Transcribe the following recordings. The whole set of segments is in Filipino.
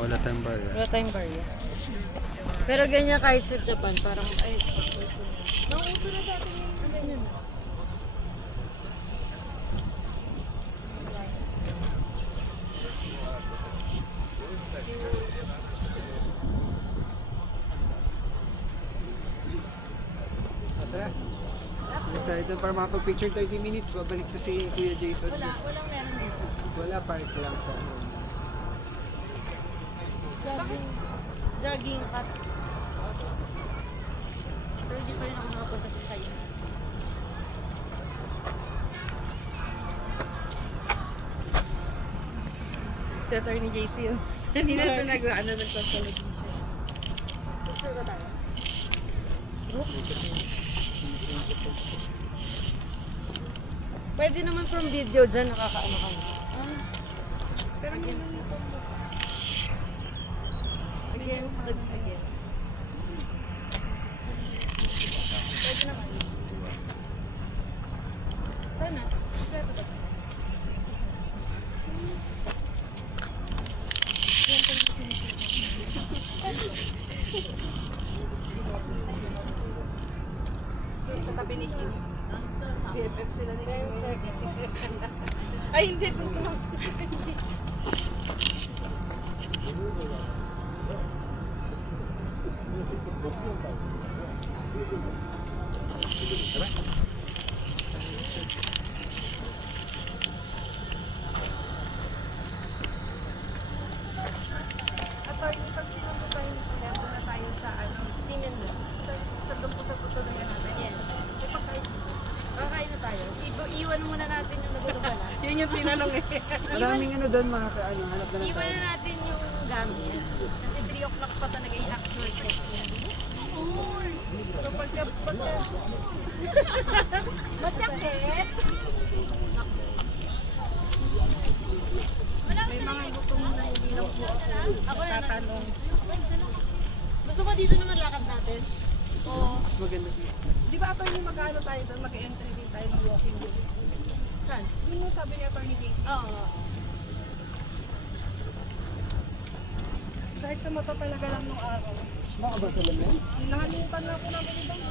wala tayong barya. Wala tayong barya. Pero ganyan kahit sa Japan, parang ay, nauso na sa atin yung ganyan na. Tara. Balik tayo doon para makapag-picture 30 minutes. Babalik na si Kuya Jason. Walang meron dito. Wala, park lang sa ano. Jogging cut. Pero hindi pa rin ako nakapunta sa site. Theater ni JC yun. Hindi na ito nag-ano nagsasalagin siya. Picture ba tayo? Pwede naman from video dyan, nakakaano ka na. Pero against the against. Pwede naman. Sana. Pwede ba? Sa tabi ni Kim. BFF sila ni Kim. 10 seconds. Ay, hindi. Attorney, pag sinundo tayo na tayo sa ano, Simen doon. Sa doon po sa tutuloyan natin. Yes. May pagkain dito. Kakain na tayo. Iwan muna natin yung nagulubala. Yun yung tinanong eh. Maraming ano doon mga ano, hanap na lang Iwan tayo. na natin yung gamit. Kasi 3 o'clock pa talaga yung actual check-in. So pagka... Matyakit! May mga gutom na hindi lang po ako tatanong. Gusto mo dito naman lakad natin? Oo. Mas maganda dito. Di ba attorney mag-ano tayo doon? Mag-entry din tayo ng walking room. Saan? Yung sabi ni attorney JC. Oo. Kahit sa mata talaga lang nung araw. Baka ba sa lamin? Nahalutan na ako namin ibang.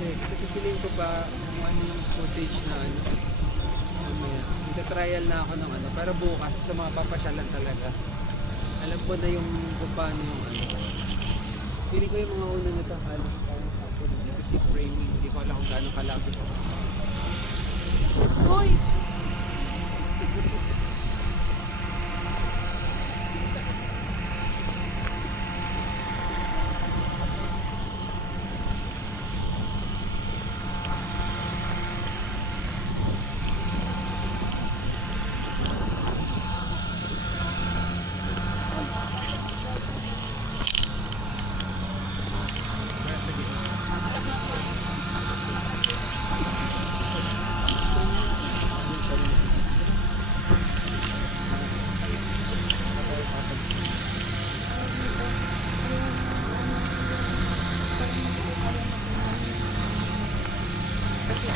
Hindi, kasi pipiling ko pa kung ano yung footage na ano. Mamaya. Ika-trial na ako ng ano. Pero bukas sa mga papasyalan talaga. Alam ko na yung kung paano yung ano. Pili ko yung mga una na ito. Halos parang sa akin. Negative framing. Hindi ko alam kung gaano kalapit ako. Uy! Nasa gitna. Kasi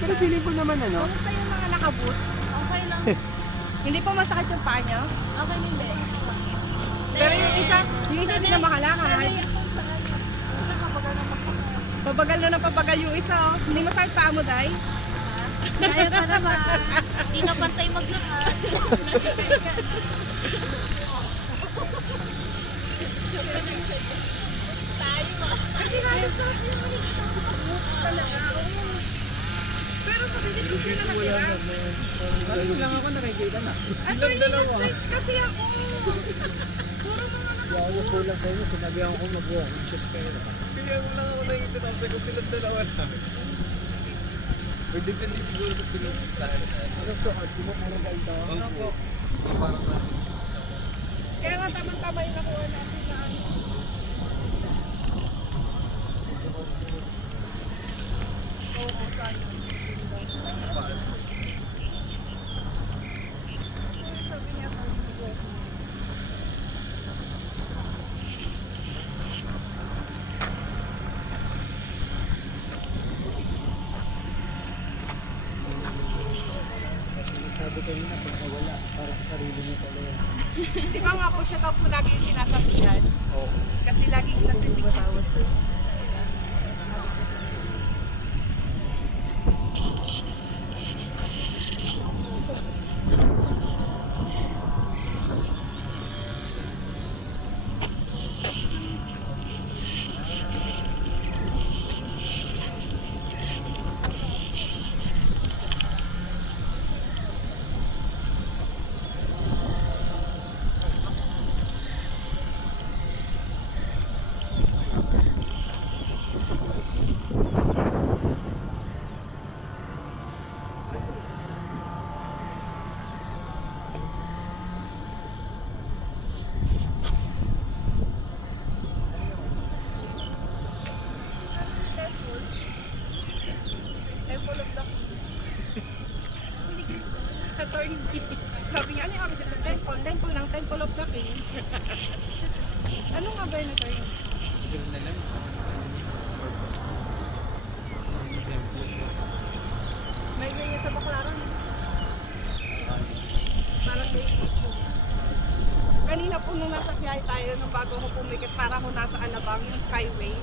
Pero feeling ko naman ano. Kamusta yung mga naka-boots? Okay lang. Hindi pa masakit yung paa niya? okay hindi. Pero yung isa hindi na makalakad. Pabagal na ng pabagal yung isa oh. Hindi masakit paa mo, Day? Kaya pa naman. Hindi na pantay maglakad. Kasi halos lahat yung talaga. Pero kasi hindi ko na nakatira. Parang lang ako nakikita na. Silang dalawa. Nag-search kasi ako. Puro mga Kaya ako kulang sa inyo. Sinabihan ko mag-walking shoes kayo. Kaya mo lang ako nakita sabi ko silang dalawa lang. Or depende siguro sa pinagsistahan na. Ano suot? Di ba parang ganito? Opo. Parang Kaya nga tamang-tama yung nakuha natin na ano. Oo, sayang. Sabi niya pa rin. Sabi ko na pag nawala, para sa sarili mo pala yan. Di ba nga po siya daw po lagi yung sinasabihan? Oo. Kasi laging natitig. Matawad ko. Temple of the Attorney B. Sabi niya, ano yung origin sa temple? Temple ng Temple of the King. Ano nga ba yun, attorney? siguro na lang. May ganyan sa Baclaran. Parang may issue. Kanina po nung nasa biyahe tayo, nung bago ko pumikit, para ko nasa Alabang, yung Skyway.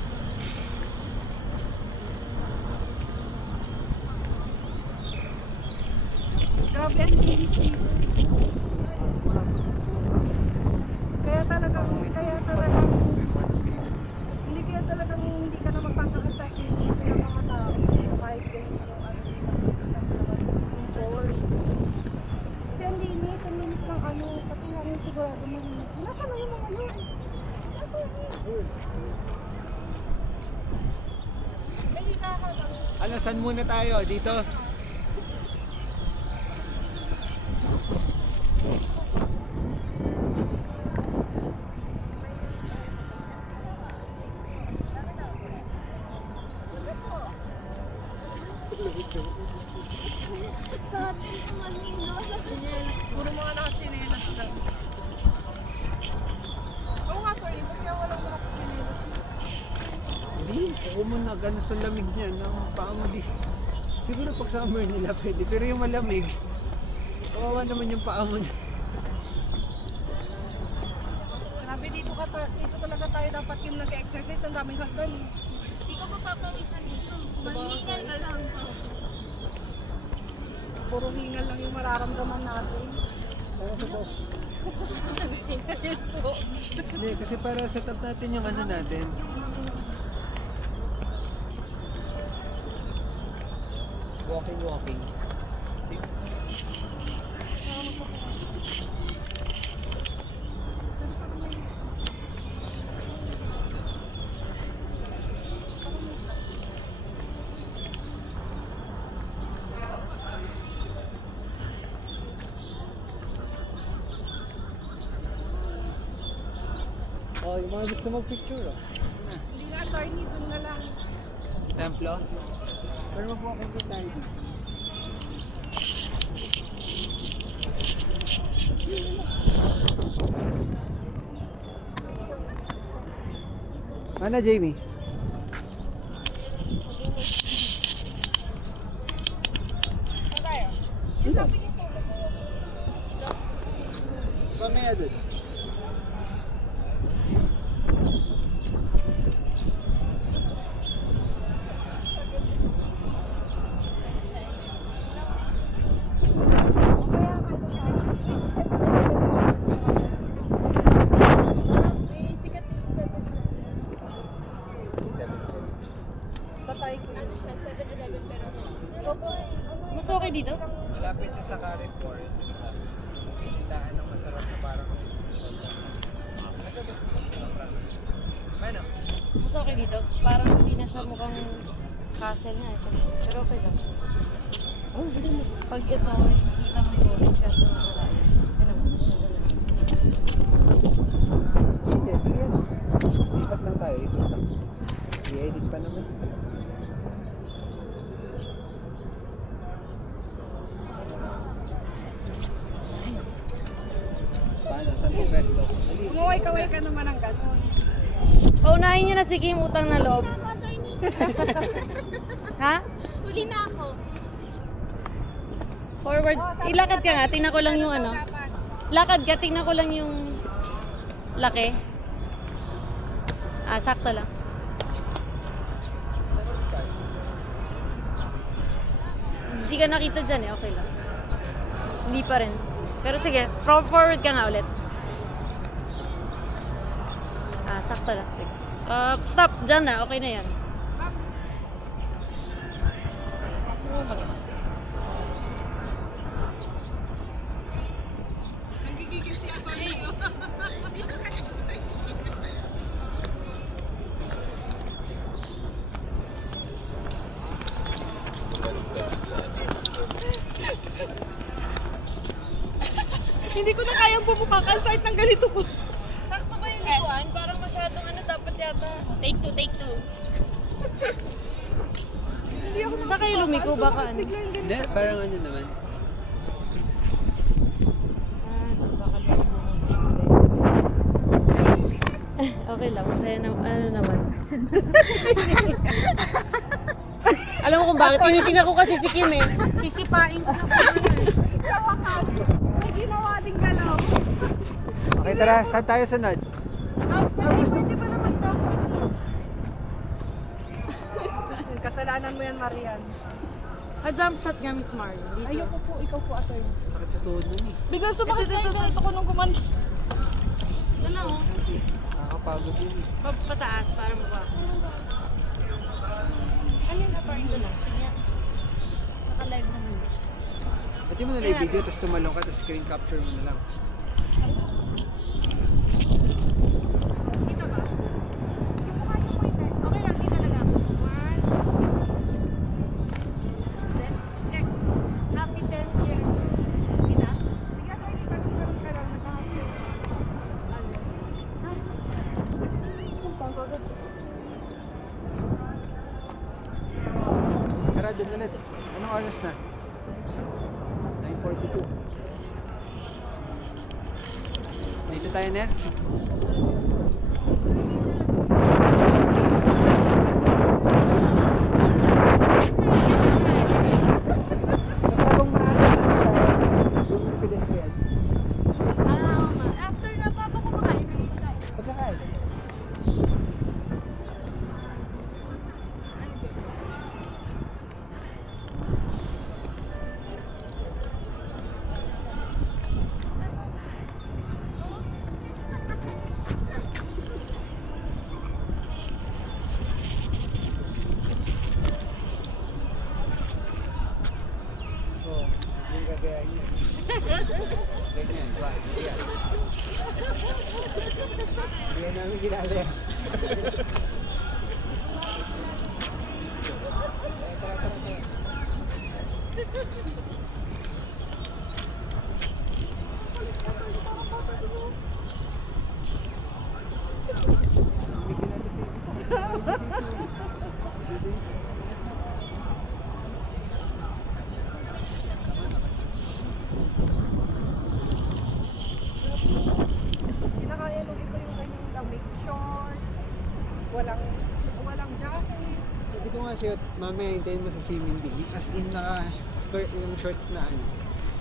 Grabe ang linis dito. Kaya talagang, hindi ka na magpapakasakit ng mga tao. Kahit yung yung balls. Kasi ang linis ng ano, pati lang yung sigurado malinis. Nasa na yung mga yun? Ano, saan muna tayo? Dito? Sa atin naman yung Puro mga nakachinelas lang. Oo nga, Tori, ba't kaya walang nakachinelas? Hindi, ako mo na gano'n sa lamig niya. No? Paa mo di. Siguro pag summer nila pwede, pero yung malamig, kawawa naman yung paa mo. Grabe, dito talaga tayo dapat yung nag-exercise. Ang daming hagdan. Hindi ko mapapawisan dito. Maghingal ka lang. Puro hingal lang yung mararamdaman natin. Pero sa boss, Ayun po. Hindi, kasi para set up natin yung ano natin. Walking. oh, yung mga gusto mag-picture, oh. Hindi na, attorney, dun na lang. Templo? Pero mag-walking din tayo dito. Ano, Jamie? Saan tayo? Yung sabi niyo po. Mamaya dun. Patay ko yun. Mas okay dito? Malapit siya sa Carrefour. Tindahan ng masarap na parang... Ano? Mas okay dito? Parang hindi na siya mukhang castle na eh. Pero okay lang. Pag ito, kita mo yung orange kasi wala. Ano mo? Hindi, yan. Lipat lang tayo, ikot lang. I-edit pa naman. Paano? Saan po pesto? Kumaway-kaway ka naman ng ganun. Paunahin nyo na si Kim utang na loob. Ha? Huli na ako. Forward. Ilakad ka nga. Tingnan ko lang yung ano. Lakad ka. Tingnan ko lang yung laki. Ah, sakto lang. Hindi ka nakita dyan eh. Okay lang. Hindi pa rin. Pero sige. Forward ka nga ulit. Ah, sakto lang. Sige. Stop. Dyan na. Okay na yan. Nanggigigil si Atty. Hindi ko na kayang bumukakan site ng ganito ko. Sakto ba yung likuan? Parang masyadong ano dapat yata. Take two, take two. Hindi ako Saan kayo lumiko? Baka ano? bigla yung ganito. Hindi, parang ano naman. Ah, saan ba ka lumiko? Okay lang, masaya na, ano naman. Alam mo kung bakit tinitingnan ko kasi si Kim eh. Sisipain ko na po. Sa wakas, may ginawa ding galaw. Okay, tara. Saan tayo sunod? Pwede ba naman chocolate? Kasalanan mo yan, Marian. Jump shot nga, Miss Marlon. Dito. Ayoko po, ikaw po, Atty. Sakit sa tuhod nun eh. Biglang sumakit na yung ganito ko nung gumanon. Ano? Nakakapagod yun eh. Pataas para mukha. Ano yung Atty? Dito lang. Sige. Naka-live naman. Pati mo na lang yung video, tapos tumalong ka, tapos screen capture mo na lang. Kita ba? Yung mukha niyo po hindi. Okay lang, di talaga. One. Then, next. Happy 10th year. Kita? Sige, Atty. Ganun ka lang. Nag-happy. Ano? Ha? Ang pagod. Tara, doon ulit. Anong oras na? 9:42. Dito tayo, Net. Masyadong maalas yung pedestrian. After na papa ko makain. Pagkakain. Oo, yung gagayahin niya. Ganyan, ba? Yan. Yan namin ginala yan. Tara, tara, tara. May ginala si Kinakaya nung ito yung kanyang damit, shorts, walang jacket. Sabi ko nga sa'yo, mamaya hintayin mo sa swimming pool. As in, naka-skirt yung shorts na ano.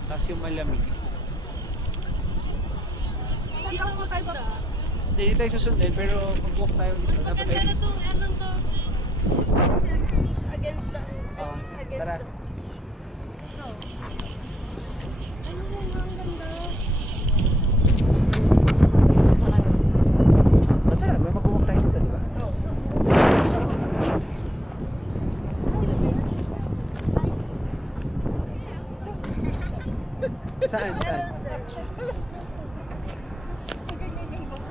Tapos yung malamig. Saan ka po tayo ba? Hindi tayo susundin, pero pag-walk tayo dito. Dapat tayo dito. Itong ano to? Kasi against the... Oo, tara. No. Ano yung ang ganda? Isa sa kayo. Tara, may mag-walk tayo dito, di ba? Oo. Saan? Saan? Ganyan yung boss.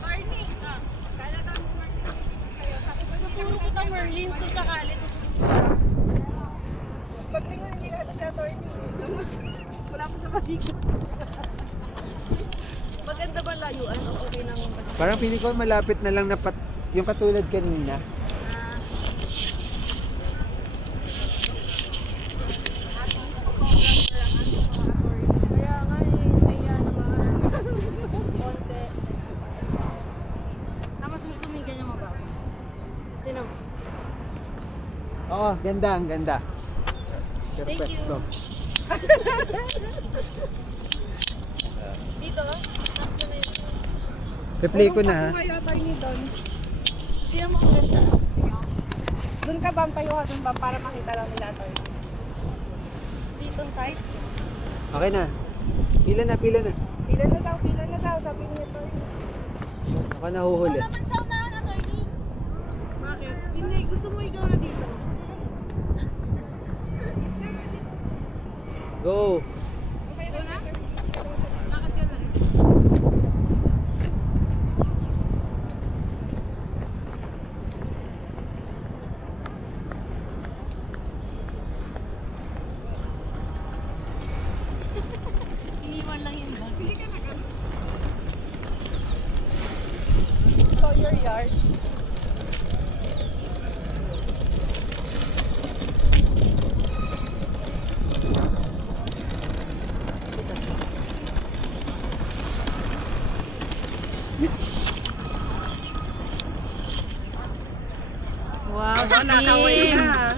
Barney, kala ka mo Barney. Lynn, kung sakali. Paglingon hindi natin si attorney. Wala pa sa paligid. Maganda ba layuan? O okay nang basta? Parang pili ko malapit na lang na yung katulad kanina. Kaya nga kaya naman. Konti. Tama susuming ganyan mo ba? Tinan mo. Oo, ganda, ang ganda. Thank Perfecto. Dito ba? Sakto na yun. Replay ko na ha. Kung kayo attorney doon. Tingnan mo kung saan. Doon ka ba? Tayo ka doon ba? Para makita lang nila attorney. Dito ang site. Okay na. Pila na, pila na. Pila na daw, sabi niya attorney. Ako nahuhuli. naman sa unahan, attorney. Bakit? Hindi, gusto mo ikaw na dito. Go! Okay na? Lakad ka na rin. Iniwan lang yun ba? So your yard. Wow, nakawin na.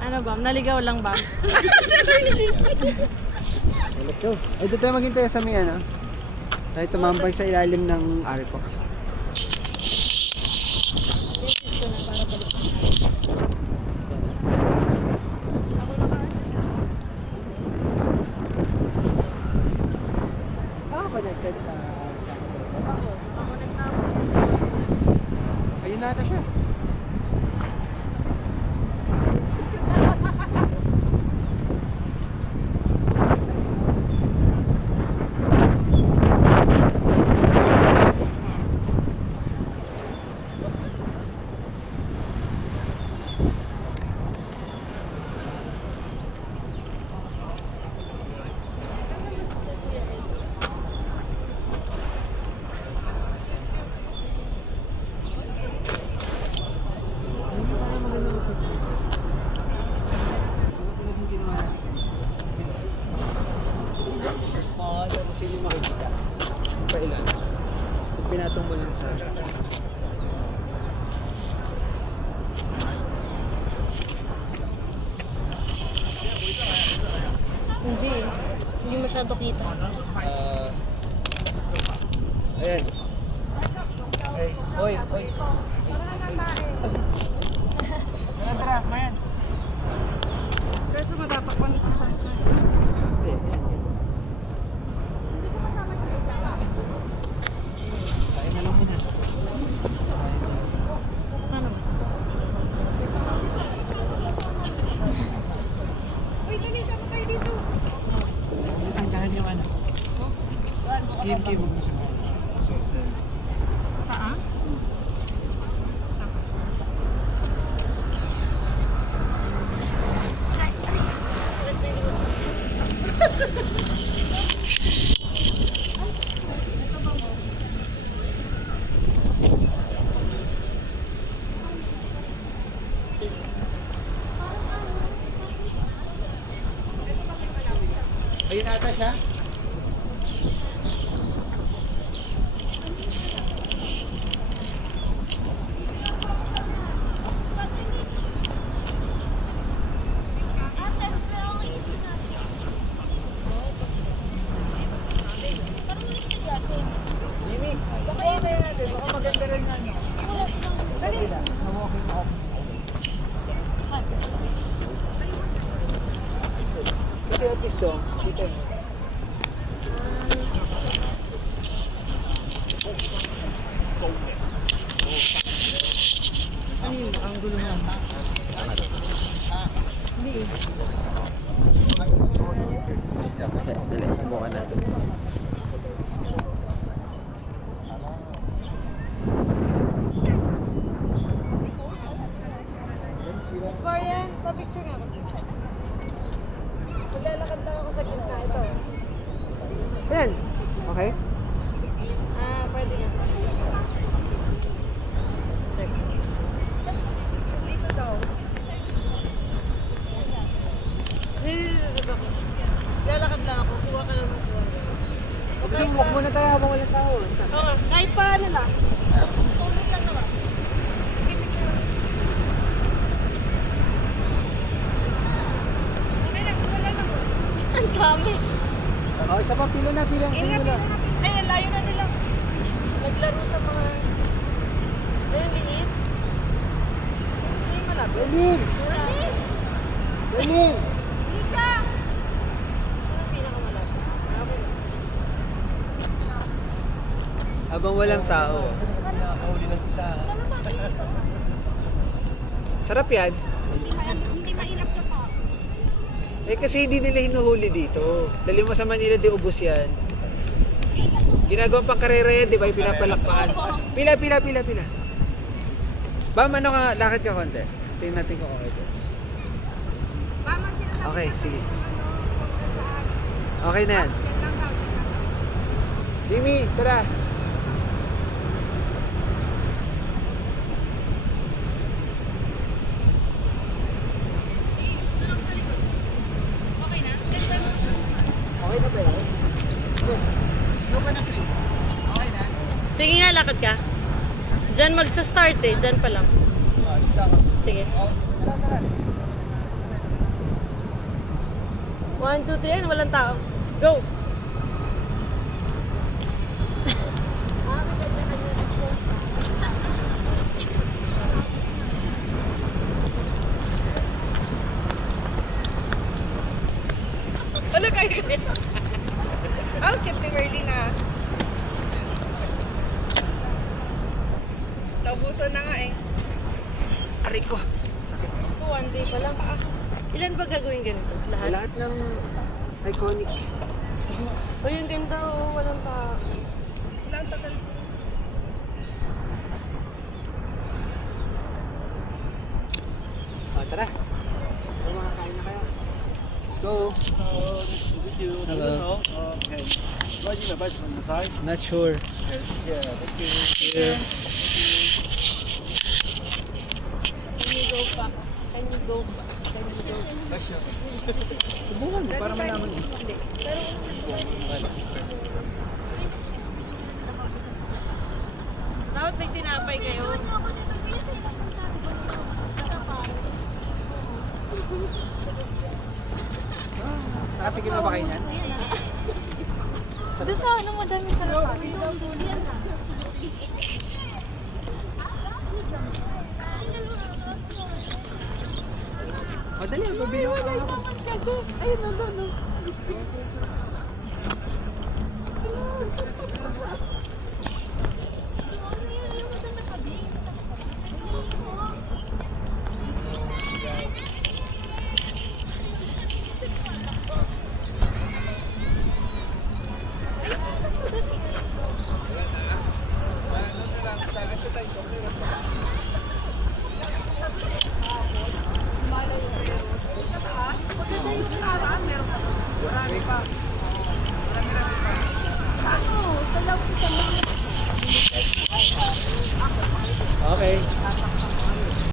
Ano ba? Naligaw lang ba? Let's go. Ay, dito tayo maghintay sa may ano. Tayo tumambay sa ilalim ng arko. Saan connected sa ayun na ata siya. Oo, tapos hindi makikita. Pailan? Pinatong mo lang sa... Hindi. Hindi masyado kita. Ayan. Ay, oy, oy. Tara, mayan. Kaso matapak pa niya sa sangka. Hindi, yan, yan. Tayo na lang muna. Paano ba? Uy, dali, sama tayo dito. Sangkahan yung ano. Kim, huwag mo sangkahan. Paa? Ayun ata siya. Mimi, baka yun na natin. Baka maganda rin nga niya. Dali. Walking off. Kasi at least doon, dito yun. Ano yun? Ang gulo mo. Hindi. Dali, subukan natin. Picture nga ako. Maglalakad lang ako sa gitna. Ito. Yan. Okay. Pwede nga. Dito daw. Nilililid ako. Lalakad lang ako. Kuha ka lang ng kuha. Gusto mo, walk muna tayo habang walang tao. Oo nga. Kahit pa ano lang. Tulog lang naman. Sige, picture. Okay lang, wala na po. Ang dami. Okay, isa pa. Pila na. Pila. Sige na. Ay, ang layo na nila. Naglaro sa mga... Ayun, liit. Ay, malapit. Berlin! Malapit. Berlin! Lisa! Ano ang pinakamalapit? Okay na. Habang walang tao. Nakahuli ng isa. Sarap yan. Hindi mailap sa tao. Eh kasi hindi nila hinuhuli dito. Dali mo sa Manila, di ubos yan. Ginagawang pang karera yan, di ba? Yung pinapalakpakan. Pila. Bam, ano ka? Lakad ka konti. Tingnan natin kung okay. Tama sinasabi Okay, natin sige. kung saan. Okay na yan. Yan lang daw, yan lang daw. Jimmy, tara. Tulog sa likod. Okay na? Okay na ba yan? Hindi. Ikaw pa na play. Okay na? Sige nga, lakad ka. Diyan magsa-start eh. Diyan pa lang. Dito ako. Sige. Oh, tara. 1, 2, 3. Ano? Walang tao. Go! Ano kayo? Ang cute ni Merlin ah. Naubusan na nga eh. Aray ko. Sakit. Gusto ko 1 day pa lang. Ilan ba gagawin ganito? Lahat? Lahat ng iconic. O yung ganda o walang tao. Ilang tagal ko. Tara. So, makakain na kayo. Let's go. Thank you. Hello. Okay. Why you bite from the side? Not sure. Yeah, thank you. Yeah. Can you go back? Can you go back? Can you go back? Subukan mo para malaman mo. Dapat may tinapay kayo. Nakatikim na ba kayo niyan? Doon sa ano madami talaga. O dali, mabili ko ako. Kasi, ayun na doon. Okay.